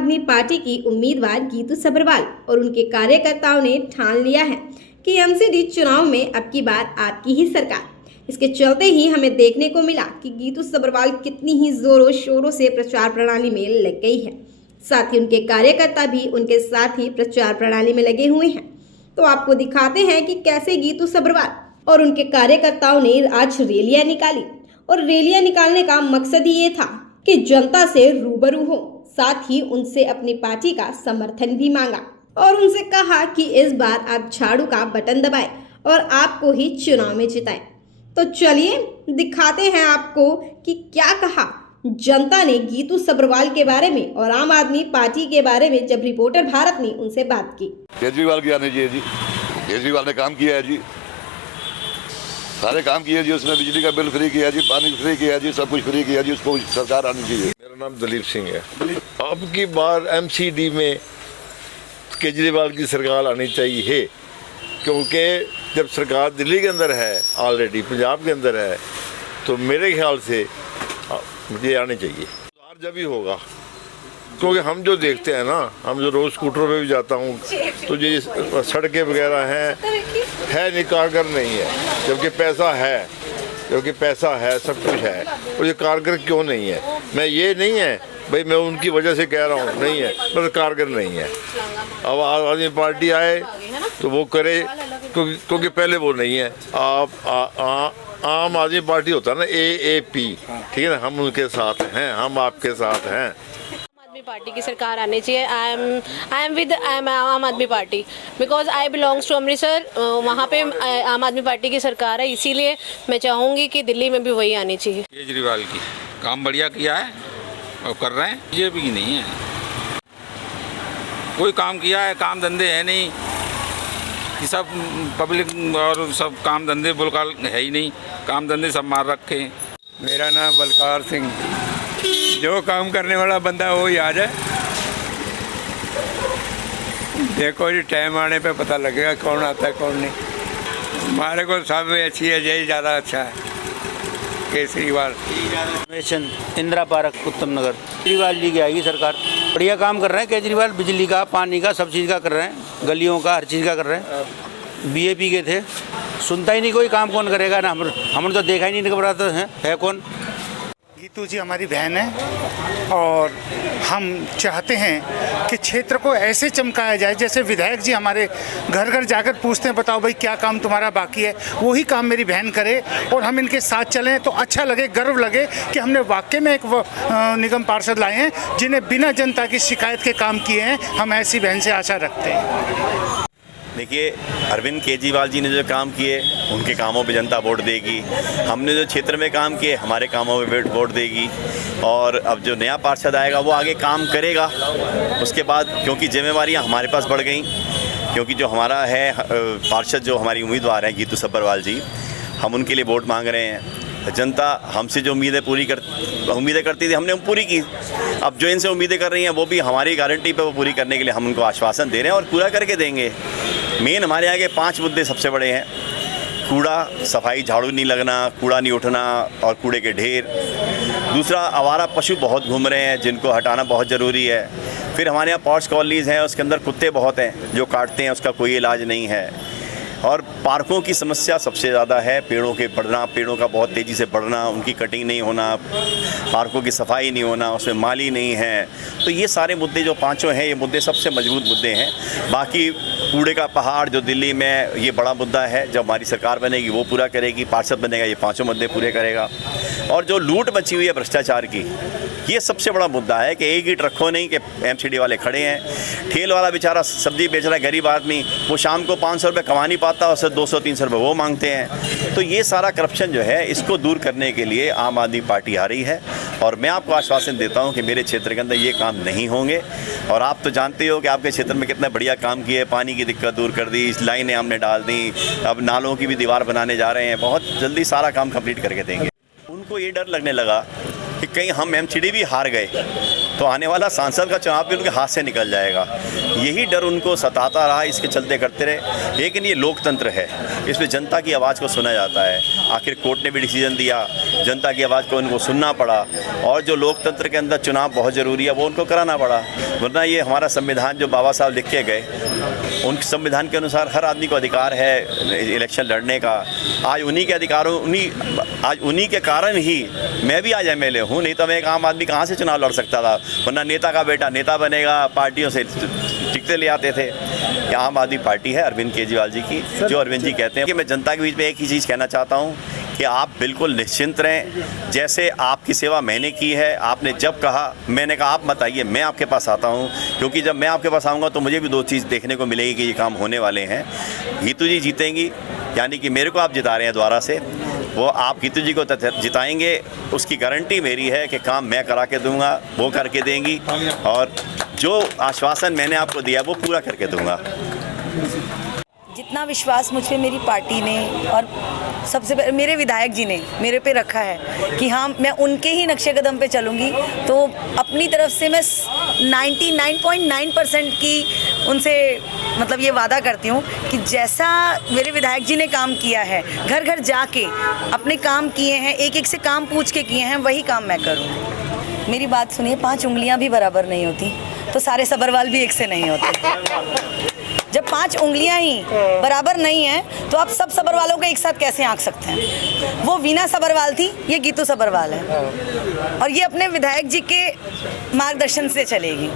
आदमी पार्टी की उम्मीदवार गीतू सब्रवाल और उनके कार्यकर्ताओं ने ठान लिया है कि एमसीडी चुनाव में अब की बार आपकी ही सरकार। इसके चलते ही हमें देखने को मिला कि गीतू सब्रवाल कितनी ही जोरों शोरों से प्रचार प्रणाली में लग गई है। साथ ही उनके कार्यकर्ता भी उनके साथ ही प्रचार प्रणाली में लगे हुए हैं। तो आपको दिखाते हैं कि कैसे गीतू सब्रवाल और उनके कार्यकर्ताओं ने आज रैलियां निकाली। और रैलियां निकालने का मकसद ही ये था कि जनता से रूबरू हो, साथ ही उनसे अपनी पार्टी का समर्थन भी मांगा और उनसे कहा कि इस बार आप झाड़ू का बटन दबाएं और आपको ही चुनाव में जिताएं। तो चलिए दिखाते हैं आपको कि क्या कहा जनता ने गीतू सब्रवाल के बारे में और आम आदमी पार्टी के बारे में जब रिपोर्टर भारत ने उनसे बात की। केजरीवाल की आने चाहिए जी। केजरीवाल ने काम किया है जी, सारे काम किए जी। उसने बिजली का बिल फ्री किया जी, पानी फ्री किया जी, सब कुछ फ्री किया जी। उसको सरकार आनी चाहिए। मेरा नाम दलीप सिंह है। अब की बार एमसीडी में केजरीवाल की सरकार आनी चाहिए, क्योंकि जब सरकार दिल्ली के अंदर है, ऑलरेडी पंजाब के अंदर है, तो मेरे ख्याल से मुझे आने चाहिए। जब भी होगा, क्योंकि हम जो देखते हैं ना, हम जो रोज़ स्कूटर पे भी जाता हूँ तो ये सड़कें वगैरह है नहीं, कारगर नहीं है। जबकि पैसा है सब कुछ है, और ये कारगर क्यों नहीं है? मैं ये नहीं है भाई, मैं उनकी वजह से कह रहा हूँ, नहीं है, बस कारगर नहीं है। अब आम आदमी पार्टी आए तो वो करे, क्योंकि पहले वो नहीं है। आम आदमी पार्टी होता है ना, AAP, ठीक है ना, हम उनके साथ हैं, हम आपके साथ हैं। पार्टी की सरकार आनी चाहिए। I am with Aam Aadmi Party because I belongs to Amritsar. वहाँ पे आम आदमी पार्टी की सरकार है, इसीलिए मैं चाहूँगी कि दिल्ली में भी वही आनी चाहिए। केजरीवाल की काम बढ़िया किया है और कर रहे हैं। बीजेपी की नहीं है, कोई काम किया है, काम धंधे है नहीं कि सब पब्लिक और सब काम धंधे बुलकाल है ही नहीं, काम धंधे सब मार रखे हैं। मेरा नाम बलकार सिंह। जो काम करने वाला बंदा वो ही आ जाए। देखो जी, टाइम आने पे पता लगेगा कौन आता है कौन नहीं। हमारे को सब अच्छी है, यही ज़्यादा अच्छा है केजरीवाल। इंदिरा पार्क उत्तम नगर। केजरीवाल जी की आएगी सरकार। बढ़िया काम कर रहे हैं केजरीवाल, बिजली का, पानी का, सब चीज़ का कर रहे हैं, गलियों का, हर चीज़ का कर रहे हैं। BJP के थे, सुनता ही नहीं कोई, काम कौन करेगा ना। हमने तो देखा ही नहीं, घबराते हैं, है कौन। गीतू जी हमारी बहन है और हम चाहते हैं कि क्षेत्र को ऐसे चमकाया जाए जैसे विधायक जी हमारे घर घर जाकर पूछते हैं, बताओ भाई क्या काम तुम्हारा बाकी है, वही काम मेरी बहन करे और हम इनके साथ चलें तो अच्छा लगे, गर्व लगे कि हमने वाकई में एक निगम पार्षद लाए हैं जिन्हें बिना जनता की शिकायत के काम किए हैं। हम ऐसी बहन से आशा रखते हैं। देखिए, अरविंद केजरीवाल जी ने जो काम किए उनके कामों पे जनता वोट देगी। हमने जो क्षेत्र में काम किए हमारे कामों पे वोट देगी। और अब जो नया पार्षद आएगा वो आगे काम करेगा। उसके बाद क्योंकि जिम्मेवारियां हमारे पास बढ़ गई, क्योंकि जो हमारा है पार्षद, जो हमारी उम्मीदवार हैं गीतू सब्रवाल जी, हम उनके लिए वोट मांग रहे हैं। जनता हमसे जो उम्मीदें करती थी हमने पूरी की। अब जो इनसे उम्मीदें कर रही हैं वो भी हमारी गारंटी पे वो पूरी करने के लिए हम उनको आश्वासन दे रहे हैं और पूरा करके देंगे। मेन हमारे आगे 5 मुद्दे सबसे बड़े हैं। कूड़ा सफाई, झाड़ू नहीं लगना, कूड़ा नहीं उठना और कूड़े के ढेर। दूसरा, आवारा पशु बहुत घूम रहे हैं जिनको हटाना बहुत ज़रूरी है। फिर हमारे यहाँ पॉश कॉलोनीज़ हैं, उसके अंदर कुत्ते बहुत हैं जो काटते हैं, उसका कोई इलाज नहीं है। और पार्कों की समस्या सबसे ज़्यादा है, पेड़ों के बढ़ना, पेड़ों का बहुत तेज़ी से बढ़ना, उनकी कटिंग नहीं होना, पार्कों की सफाई नहीं होना, उसमें माली नहीं है। तो ये सारे मुद्दे जो 5 हैं, ये मुद्दे सबसे मजबूत मुद्दे हैं। बाकी कूड़े का पहाड़ जो दिल्ली में, ये बड़ा मुद्दा है। जब हमारी सरकार बनेगी वो पूरा करेगी, पार्षद बनेगा ये 5 मुद्दे पूरे करेगा। और जो लूट मची हुई है भ्रष्टाचार की, ये सबसे बड़ा मुद्दा है कि एक ही ट्रक हो नहीं कि एमसीडी वाले खड़े हैं। ठेल वाला बेचारा सब्जी बेच रहा है, गरीब आदमी, वो शाम को 500 रुपये कमा नहीं पाता, उससे 200-300 रुपये वो मांगते हैं। तो ये सारा करप्शन जो है, इसको दूर करने के लिए आम आदमी पार्टी आ रही है। और मैं आपको आश्वासन देता हूँ कि मेरे क्षेत्र के अंदर ये काम नहीं होंगे। और आप तो जानते हो कि आपके क्षेत्र में कितना बढ़िया काम किए, पानी की दिक्कत दूर कर दी, लाइनें हमने डाल दी, अब नालों की भी दीवार बनाने जा रहे हैं, बहुत जल्दी सारा काम कंप्लीट करके देंगे। उनको ये डर लगने लगा कि कहीं हम एमसीडी भी हार गए तो आने वाला सांसद का चुनाव भी उनके हाथ से निकल जाएगा। यही डर उनको सताता रहा, इसके चलते करते रहे। लेकिन ये लोकतंत्र है, इसमें जनता की आवाज़ को सुना जाता है। आखिर कोर्ट ने भी डिसीजन दिया, जनता की आवाज़ को उनको सुनना पड़ा, और जो लोकतंत्र के अंदर चुनाव बहुत ज़रूरी है वो उनको कराना पड़ा। वरना ये हमारा संविधान जो बाबा साहब लिख के गए, उन संविधान के अनुसार हर आदमी को अधिकार है इलेक्शन लड़ने का। आज उन्हीं के अधिकारों उन्हीं के कारण ही मैं भी आज MLA हूँ, नहीं तो मैं एक आम आदमी कहाँ से चुनाव लड़ सकता था। वरना नेता का बेटा नेता बनेगा, पार्टियों से टिकटें ले आते थे। ये आम आदमी पार्टी है अरविंद केजरीवाल जी की, जो अरविंद जी कहते हैं। कि मैं जनता के बीच में एक ही चीज़ कहना चाहता हूँ कि आप बिल्कुल निश्चिंत रहें। जैसे आपकी सेवा मैंने की है, आपने जब कहा मैंने कहा आप मत आइए, मैं आपके पास आता हूं, क्योंकि जब मैं आपके पास आऊँगा तो मुझे भी दो चीज़ देखने को मिलेगी कि ये काम होने वाले हैं। गीतू जी जीतेंगी, यानी कि मेरे को आप जिता रहे हैं द्वारा से, वो आप गीतू जी को जिताएंगे, उसकी गारंटी मेरी है कि काम मैं करा के दूंगा, वो करके देंगी, और जो आश्वासन मैंने आपको दिया वो पूरा करके दूंगा। जितना विश्वास मुझ पे मेरी पार्टी ने और सबसे पहले मेरे विधायक जी ने मेरे पे रखा है कि हाँ मैं उनके ही नक्शे कदम पे चलूँगी, तो अपनी तरफ से मैं 99.9% की उनसे मतलब ये वादा करती हूँ कि जैसा मेरे विधायक जी ने काम किया है, घर घर जाके अपने काम किए हैं, एक एक से काम पूछ के किए हैं, वही काम मैं करूँगी। मेरी बात सुनिए, 5 उंगलियाँ भी बराबर नहीं होती, तो सारे सब्रवाल भी एक से नहीं होते। जब 5 उंगलियां ही बराबर नहीं हैं तो आप सब सब्रवालों को एक साथ कैसे आंक सकते हैं। वो वीना सब्रवाल थी, ये गीतू सब्रवाल है, और ये अपने विधायक जी के मार्गदर्शन से चलेगी।